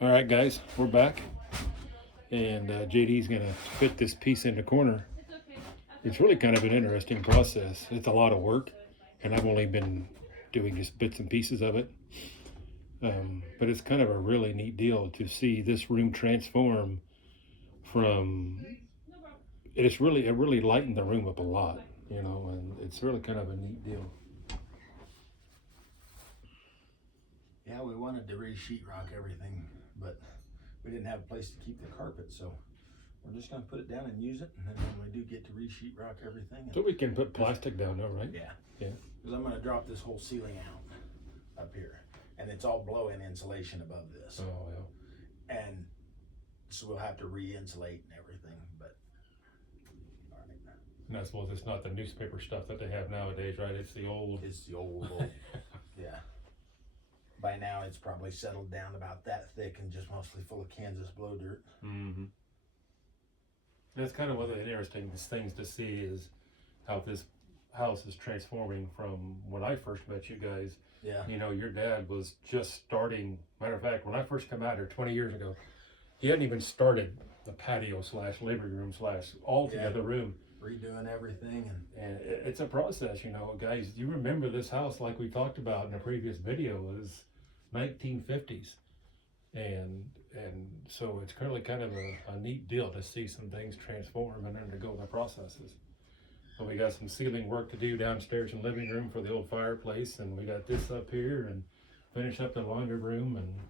All right, guys, we're back, and JD's gonna fit this piece in the corner. It's really kind of an interesting process. It's a lot of work, and I've only been doing just bits and pieces of it. But it's kind of a really neat deal to see this room transform from. It really lightened the room up a lot, and it's really kind of a neat deal. Yeah, we wanted to re-sheetrock everything, but we didn't have a place to keep the carpet, so we're just gonna put it down and use it, and then when we do get to re-sheetrock everything. So we can put plastic down though, right? Yeah. Yeah. Because I'm gonna drop this whole ceiling out up here, and it's all blow-in insulation above this. Oh, yeah. And so we'll have to re-insulate and everything, but. All right. And I suppose it's not the newspaper stuff that they have nowadays, right? It's the old. It's the old, yeah. By now, it's probably settled down about that thick and just mostly full of Kansas blow dirt. Mm-hmm. That's kind of one of the interesting things to see is how this house is transforming from when I first met you guys. Yeah. Your dad was just starting. Matter of fact, when I first come out here 20 years ago, he hadn't even started the patio / living room / altogether room. Redoing everything. And it's a process, guys. You remember this house like we talked about in a previous video was 1950s. And so it's currently kind of a neat deal to see some things transform and undergo the processes. But we got some ceiling work to do downstairs in the living room for the old fireplace, and we got this up here and finish up the laundry room and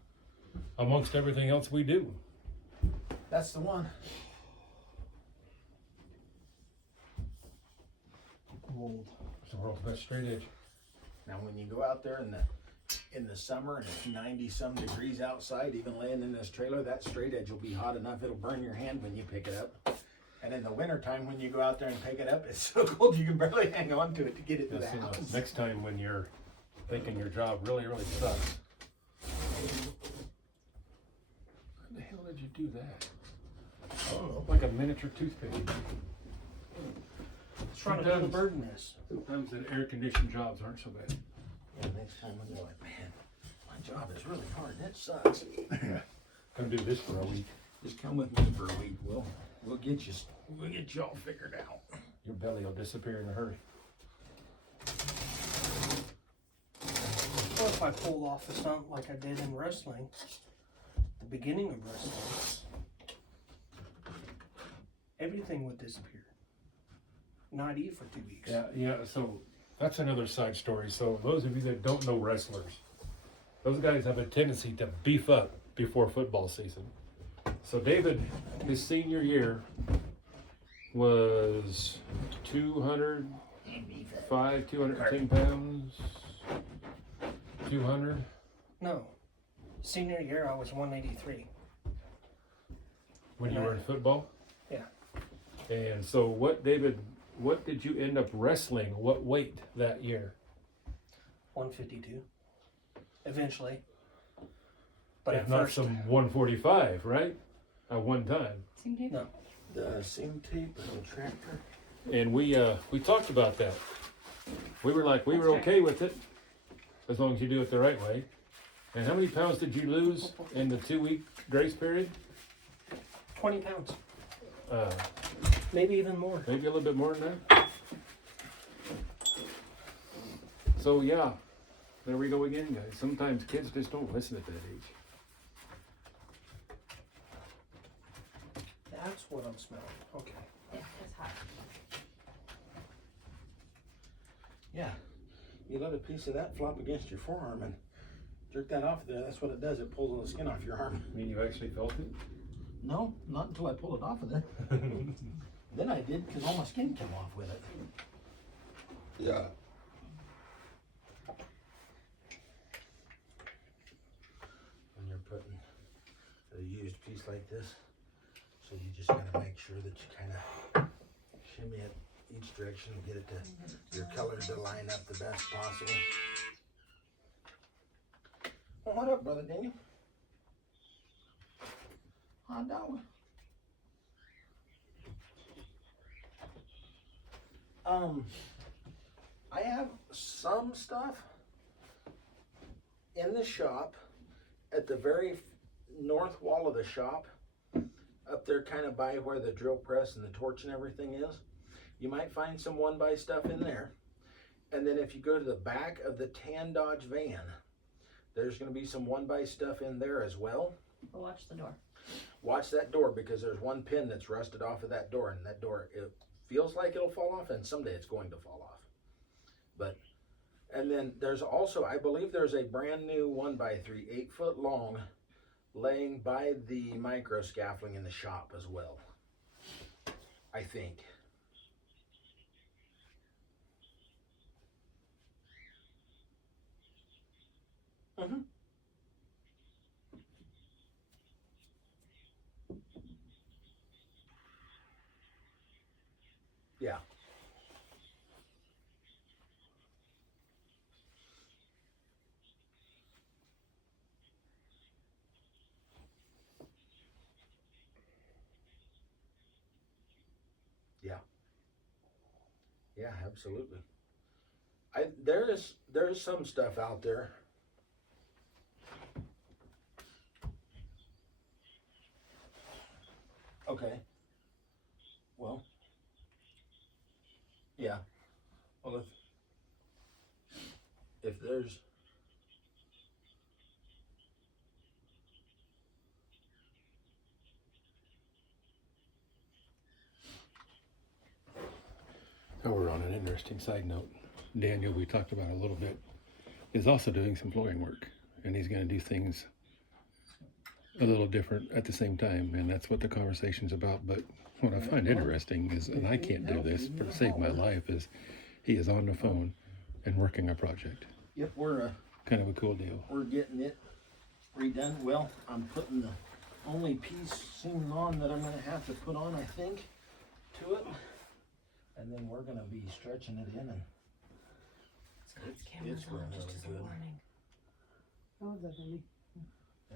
amongst everything else we do. That's the one. Old. It's the world's best straight edge. Now when you go out there in the summer and it's 90 some degrees outside, even laying in this trailer, that straight edge will be hot enough it'll burn your hand when you pick it up. And in the wintertime when you go out there and pick it up, it's so cold you can barely hang on to it to get it to the house. Next time when you're thinking your job really sucks. How the hell did you do that? Oh, like a miniature toothpick. Trying to build a bird nest. Sometimes the air-conditioned jobs aren't so bad. Yeah, next time I'm like, man, my job is really hard. That sucks. Come do this for a week. Just come with me for a week. We'll get you all figured out. Your belly will disappear in a hurry. Well, if I pulled off a stunt like I did in wrestling, the beginning of wrestling, everything would disappear. Not eat for 2 weeks. Yeah, so that's another side story. So those of you that don't know wrestlers, those guys have a tendency to beef up before football season. So David, his senior year was 210 pounds, 200. No. Senior year, I was 183. When you were in football? Yeah. And so what did you end up wrestling? What weight that year? 152. Eventually. But If at not first, some 145, right? At one time. no. The seam tape and the tractor. And we talked about that. We were okay with it as long as you do it the right way. And how many pounds did you lose in the 2-week grace period? 20 pounds. Uh, Maybe even more. maybe a little bit more than that. So yeah, there we go again, guys. Sometimes kids just don't listen at that age. That's what I'm smelling. Okay. It's hot. Yeah. You let a piece of that flop against your forearm and jerk that off there. That's what it does. It pulls all the skin off your arm. I mean, you actually felt it? No, not until I pulled it off of there. Then I did because all my skin came off with it. Yeah. When you're putting a used piece like this, so you just gotta make sure that you kind of shimmy it each direction and get it to your colors to line up the best possible. Well, what up, brother Daniel? Hot dog. I have some stuff in the shop at the very north wall of the shop, up there kind of by where the drill press and the torch and everything is, you might find some one by stuff in there. And then if you go to the back of the tan Dodge van, there's going to be some one by stuff in there as well. But watch the door. Watch that door, because there's one pin that's rusted off of that door, and that door, it feels like it'll fall off, and someday it's going to fall off. But, and then there's also, I believe there's a brand new 1x3, 8 foot long, laying by the micro scaffolding in the shop as well, I think. Mm-hmm. Yeah. Yeah. Yeah, absolutely. There's some stuff out there. Okay. Well. Yeah. Well, if there's Oh, we're on an interesting side note. Daniel, we talked about a little bit, is also doing some flooring work, and he's going to do things a little different at the same time, and that's what the conversation's about. But what I find interesting is, and I can't do this to save my life, is he is on the phone and working a project. Yep, we're Kind of a cool deal. we're getting it redone. Well, I'm putting the only piece seam on that I'm gonna have to put on, I think, to it, and then we're gonna be stretching it in, and Camera's going on, just really as a good. warning. How was that, honey?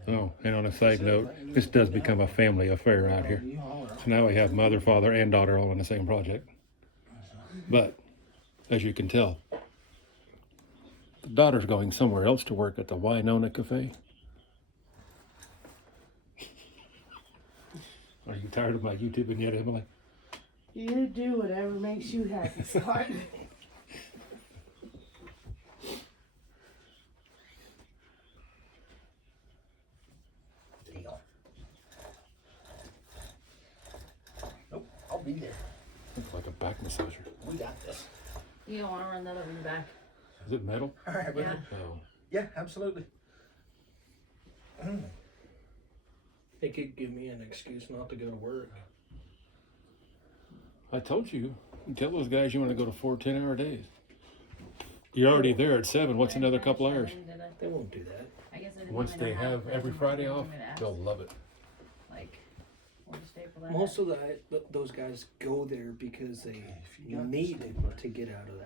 Oh, and on a side note, this does become a family affair out here. You holler. So now we have mother, father, and daughter all on the same project. But, as you can tell, the daughter's going somewhere else to work at the Winona Cafe. Are you tired of my YouTubing yet, Emily? You do whatever makes you happy, Scott. Deal. Nope, I'll be there. Looks like a back massager. We got this. You don't want to run that over your back. Is it metal? All right, buddy. Yeah. No. Yeah, absolutely. It could give me an excuse not to go to work. I told you. You tell those guys you want to go to 4 10-hour days. You're already there at 7. What's another couple hours? They won't do that. I guess I didn't Once really they know how have that every was Friday something off, I'm gonna ask. they'll love it. Like, we'll just stay for that. Most of those guys go there because they If you got the need stapler. to get out of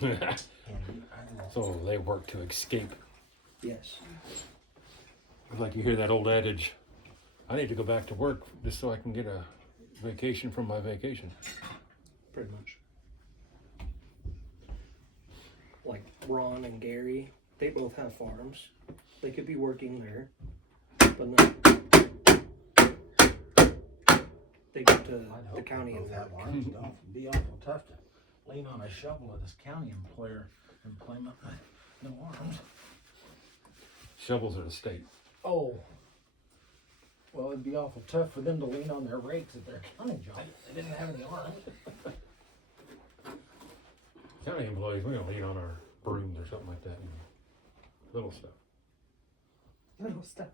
the house. So they work to escape. Yes. It's like you hear that old adage, I need to go back to work just so I can get a vacation from my vacation. Pretty much. Like Ron and Gary, they both have farms. They could be working there, but no. They go to the county and have work. arms. It'd be awful tough to lean on a shovel at this county employment with no arms. Shovels are the state. Oh. Well, it'd be awful tough for them to lean on their rakes at their county job. They didn't have any arms. County employees, we don't lean on our brooms or something like that. Little stuff. Little stuff.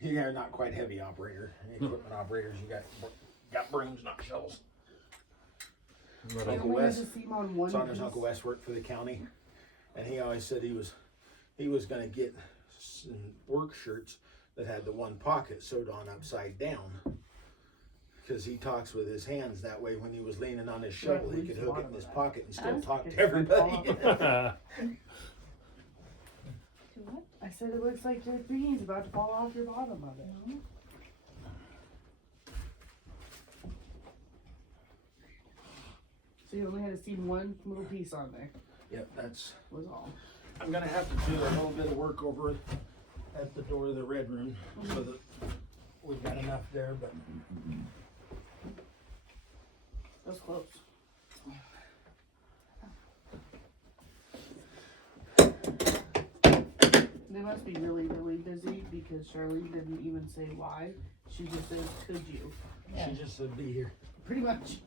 You're not quite heavy operator. Equipment operators, you got brooms, not shovels. But Uncle I only had Wes, to see him on one Saunders' piece. Uncle Wes worked for the county, and he always said he was gonna get some work shirts that had the one pocket sewed on upside down. Because he talks with his hands that way. When he was leaning on his shovel, he could hook it in his pocket and still talk to everybody. To what? I said it looks like your thingy's about to fall off your bottom of it. So you only had to see one little piece on there, Yep, that's. was all. I'm gonna have to do a little bit of work over at the door of the red room, so that we've got enough there, but That's close. They must be really, really busy because Charlene didn't even say why. She just says, could you? she just said be here. Pretty much.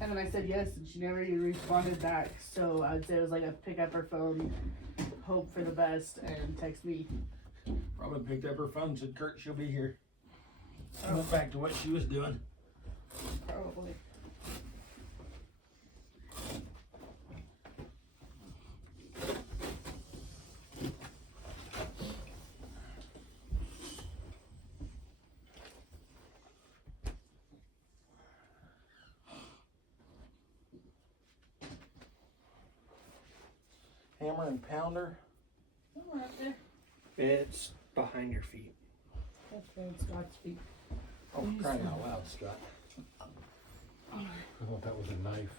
And then I said yes, and she never even responded back. So I'd say it was like a pick up her phone, hope for the best, and text me. Probably picked up her phone and said, Kurt, she'll be here. I went back to what she was doing. Probably. Hammer and pounder. Oh, we're up there. It's behind your feet. That's right, Scott's feet. Oh, crying out loud, Scott. I thought that was a knife.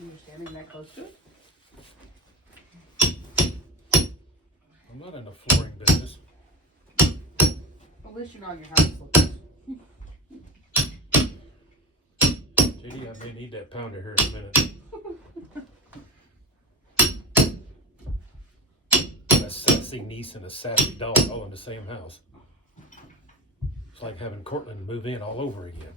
You're standing that close to it? I'm not in the flooring business. At least you're not in your house looks. JD, I may need that pounder here in a minute. A sassy niece and a sassy dog all in the same house. It's like having Cortland move in all over again.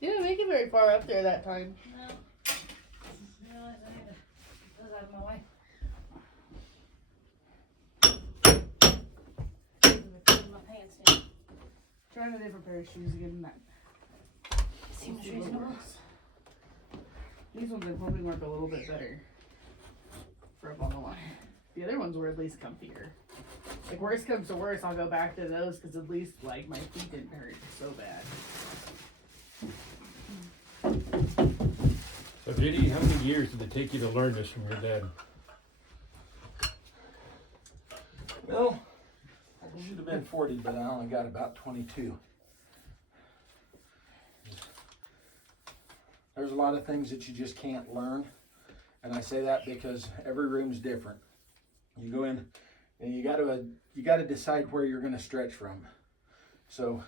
You didn't make it very far up there that time. No. I realize I need to get those out of my way. Putting my pants in. Trying a different pair of shoes again than that. Seems See what reasonable. works. These ones I'm hoping work a little bit better for up on the line. The other ones were at least comfier. Like worst comes to worst, I'll go back to those because at least like my feet didn't hurt so bad. So JD, how many years did it take you to learn this from your dad? Well, I should have been 40, but I only got about 22. There's a lot of things that you just can't learn. And I say that because every room's different. You go in and you gotta decide where you're gonna stretch from. So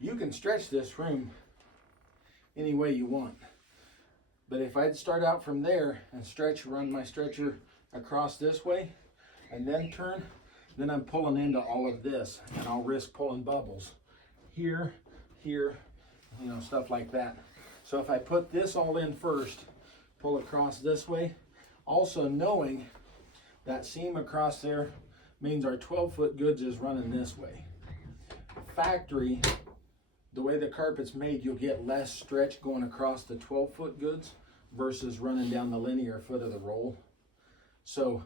you can stretch this room any way you want. But if I'd start out from there and run my stretcher across this way and then turn, then I'm pulling into all of this and I'll risk pulling bubbles here, stuff like that. So if I put this all in first, pull across this way, also knowing that seam across there means our 12-foot goods is running this way. Factory, the way the carpet's made, you'll get less stretch going across the 12-foot goods versus running down the linear foot of the roll. So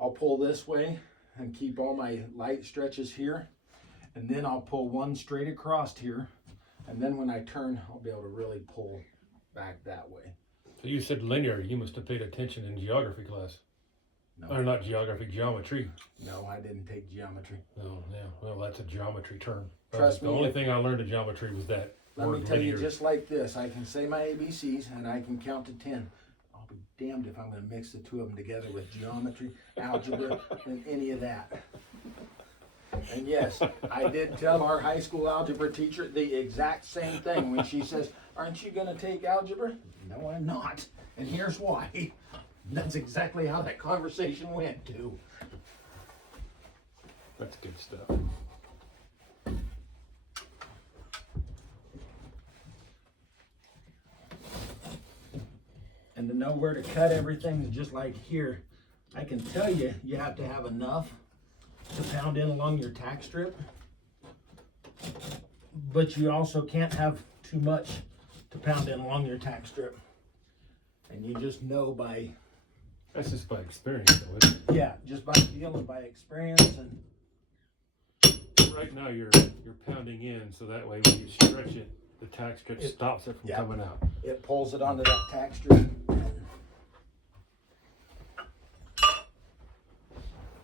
I'll pull this way and keep all my light stretches here, and then I'll pull one straight across here, and then when I turn, I'll be able to really pull back that way. So you said linear, you must have paid attention in geography class. No, Or not geography, geometry. no, I didn't take geometry. Oh, yeah, well, that's a geometry term. Trust The me, only if- thing I learned in geometry was that Let me word tell you, linear. just like this, I can say my ABCs and I can count to 10. I'll be damned if I'm going to mix the two of them together with geometry, algebra, and any of that. And yes, I did tell our high school algebra teacher the exact same thing when she says, "Aren't you going to take algebra?" No, I'm not. And here's why. That's exactly how that conversation went too. That's good stuff. And to know where to cut everything, just like here, I can tell you, you have to have enough to pound in along your tack strip, but you also can't have too much to pound in along your tack strip. And you just know by, That's just by experience, though, isn't yeah, just by feeling, by experience, and it? Right now, you're pounding in, so that way when you stretch it, the tack strip stops it from yeah. coming out. it pulls it onto that tack strip.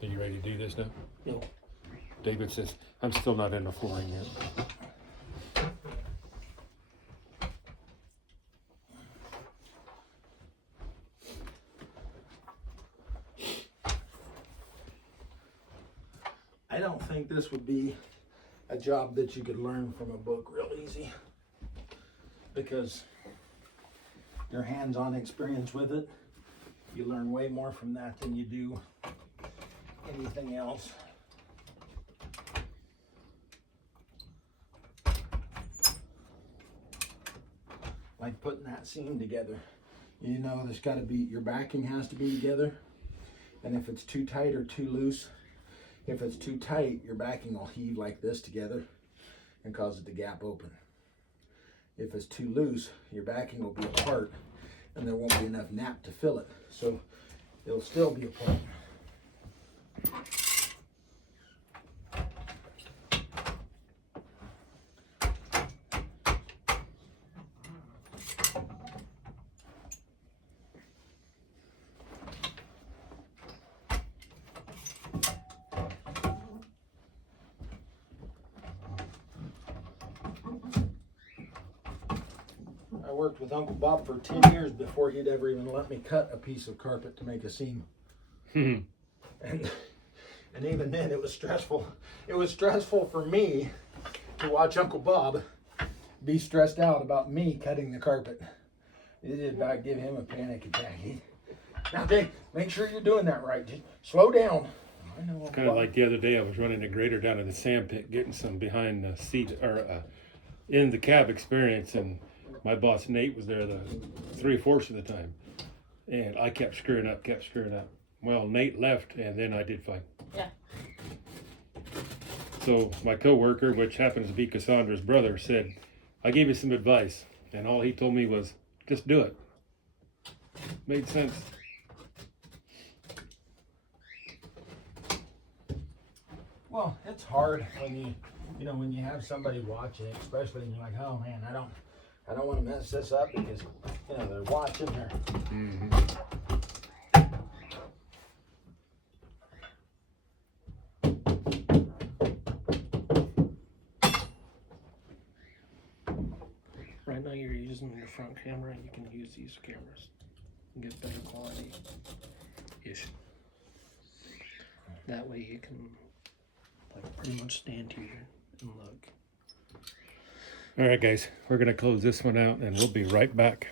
Are you ready to do this now? No. David says, I'm still not in the flooring yet. don't think this would be a job that you could learn from a book real easy, because your hands-on experience with it, you learn way more from that than you do anything else. Like putting that seam together. You know, there's got to be, your backing has to be together. And if it's too tight or too loose, if it's too tight, your backing will heave like this together and cause it to gap open. If it's too loose, your backing will be apart and there won't be enough nap to fill it. So it'll still be apart. I worked with Uncle Bob for 10 years before he'd ever even let me cut a piece of carpet to make a seam. And even then it was stressful. It was stressful for me to watch Uncle Bob be stressed out about me cutting the carpet. It did about give him a panic attack. Now Dave, make sure you're doing that right. Just slow down. I know Uncle Kind of Bob. like the other day, I was running a grader down to the sand pit, getting some behind the seat or in the cab experience, and my boss Nate was there the 3/4 of the time, and I kept screwing up. Well, Nate left, and then I did fine. Yeah. So my coworker, which happens to be Cassandra's brother, said, "I gave you some advice," and all he told me was, "Just do it." Made sense. Well, it's hard when you know, when you have somebody watching, especially and you're like, oh man, I don't want to mess this up because, you know, they're watching. Right now you're using your front camera, you can use these cameras and get better quality ish. That way you can like pretty much stand here and look. All right, guys, we're gonna close this one out, and we'll be right back.